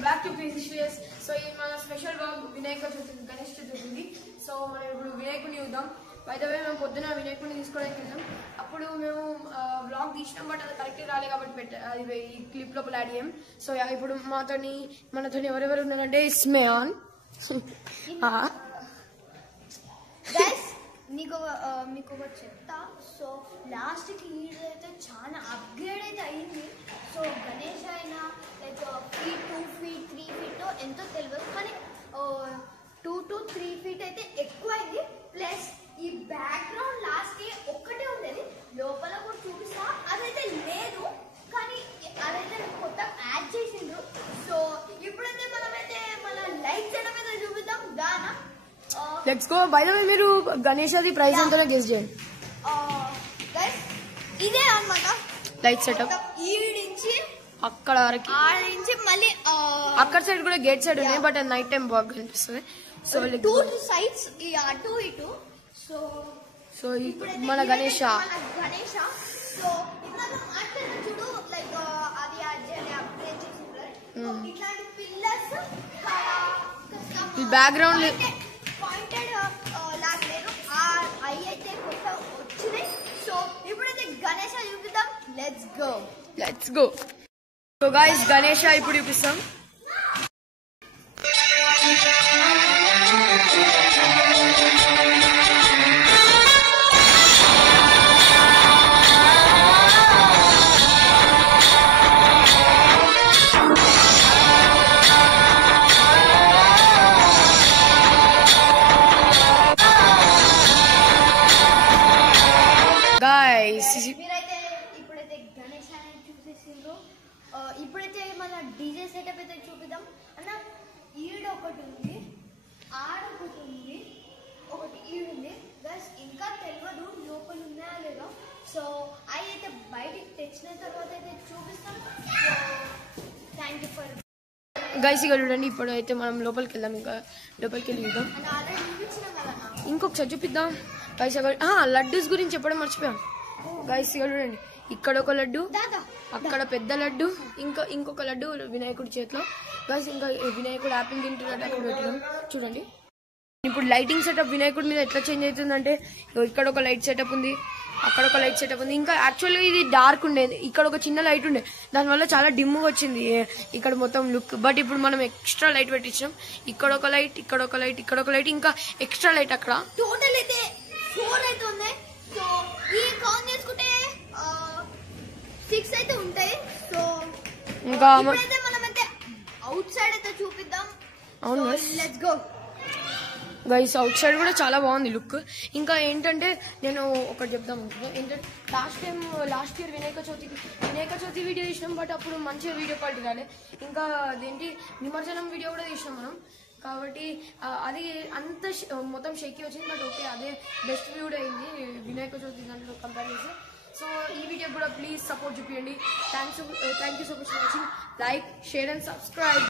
Welcome back to PCS. So ఈ మన special blog Vinayaka Chaturthi Ganesh Chaturthi. So మనం ఇప్పుడు వినాయకుడిని చూద్దాం. బై ద వే మేము పొద్దున వినాయకుడిని తీసుకోవడానికి వెళ్ళాం. అప్పుడు మేము బ్లాగ్ తీసినాం, బట్ అది కరెక్ట్గా రాలేదు కాబట్టి అది ఈ క్లిప్ లోపల యాడ్ చేయం. సో ఇప్పుడు మనతో ఎవరెవరు ఉన్నారంటే స్మేయాన్ మీకు ఒక చెప్తా. సో లాస్ట్కి ఈడైతే చాలా అప్గ్రేడ్ అయితే అయింది. సో గణేష్ అయినా లైక్ ఫీట్ 2 feet 3 feet ఎంతో తెలియదు, కానీ 2 to 3 feet అయితే ఎక్కువ అయింది. ప్లస్ ఈ బ్యాక్గ్రౌండ్ లాస్ట్కి ఒక్కటే ఉండేది, లోపల కూడా చూపిస్తా. అదైతే లేదు, కానీ అదైతే కొత్త యాడ్ చేసిండ్రు. సో ఇప్పుడైతే మనమైతే మన లైట్ చేయడం మీద చూపిద్దాం. దానా let's go. By the way మీరు గణేష్ అది ప్రైస్ ఎంతనే గెస్ చేయండి. ఇదే అన్నమాట లైట్ సెటప్. ఈడించి అక్కడ వరకు ఆడించి మళ్ళీ అక్కడ సైడ్ కూడా గేట్ సైడ్ ఉన్నాయి, బట్ నైట్ టైం బాగా కనిపిస్తుంది. సో 2 sides అటు ఇటు. సో మన గణేష సో ఇట్లా చూడు, లైక్ అది అప్గ్రేడ్ చేసిండ్రు. ఇట్లాంటి పిల్లర్స్ బ్యాక్గ్రౌండ్ పాయింటెడ్ లాగా లేదు, అవి అయితే కొత్త వచ్చినాయి. సో ఇప్పుడైతే గణేష చూపిద్దాం. Let's go. So guys Ganesha ఇప్పుడు చూపిస్తాం. మీరైతే ఇప్పుడైతే గణేష్ అనేది చూసేసిండ్రు. ఇప్పుడైతే మన డీజే సెటప్ అయితే చూపిద్దాం. అన్న ఈడ ఒకటి ఉంది, ఆడ ఒకటి ఉంది, ఒకటి ఈడుంది. గైస్ ఇంకా తెలియదు లోపల ఉన్నాయా లేదో. సో అవి అయితే బయటికి తెచ్చిన తర్వాత అయితే చూపిస్తాం. థ్యాంక్ యూ ఫర్ గైస్ ఇక చూడండి. ఇప్పుడు అయితే మనం లోపలికి వెళ్దాం. ఇంకా లోపలికి వెళ్ళి చూద్దాం. ఆల్రెడీ చూపించినాం కదా. ఇంకొకసారి చూపిద్దాం. గైస్ లడ్డూస్ గురించి చెప్పడం మర్చిపోయాం. గైస్ ఇక చూడండి, ఇక్కడ ఒక లడ్డు, అక్కడ పెద్ద లడ్డు, ఇంకొక లడ్డు వినాయకుడి చేతిలో. గైస్ ఇంకా వినాయకుడు యాపిల్ తింటున్నట్టు అక్కడ పెట్టడం చూడండి. ఇప్పుడు లైటింగ్ సెటప్ వినాయకుడి మీద ఎట్లా చేంజ్ అవుతుందంటే, ఇక్కడ ఒక లైట్ సెటప్ ఉంది, అక్కడ ఒక లైట్ సెటప్ ఉంది. ఇంకా యాక్చువల్గా ఇది డార్క్ ఉండేది, ఇక్కడ ఒక చిన్న లైట్ ఉండే, దానివల్ల చాలా డిమ్గా వచ్చింది ఇక్కడ మొత్తం లుక్. బట్ ఇప్పుడు మనం ఎక్స్ట్రా లైట్ పెట్టించాం. ఇక్కడ ఒక లైట్, ఇక్కడ ఒక లైట్, ఇక్కడ ఒక లైట్, ఇంకా ఎక్స్ట్రా లైట్ అక్కడ. టోటల్ అయితే 4 అయితే ఉన్నాయి. సో ఈ కౌంట్ చేసుకుంటే 6 అయితే ఉంటాయి. సో ఇంకా మనమైతే అవుట్ సైడ్ అయితే చూపిద్దాం. అవును let's go. Guys out side కూడా చాలా బాగుంది లుక్. ఇంకా ఏంటంటే నేను ఒకటి చెప్దాం అనుకున్నాను. ఏంటంటే last year Vinayaka Chavithi video తీసినాం, బట్ అప్పుడు మంచిగా వీడియో క్వాలిటీ రాలే. ఇంకా అదేంటి నిమజ్జనం వీడియో కూడా తీసినాం మనం, కాబట్టి అది అంత మొత్తం షేకీ వచ్చింది. బట్ ఓకే, అదే బెస్ట్ వ్యూ అయింది వినాయక చవితి దాంట్లో కంపేర్ చేసి. సో ఈ వీడియో కూడా ప్లీజ్ సపోర్ట్ చూపించండి. Thank you so much for watching. Like, share and subscribe.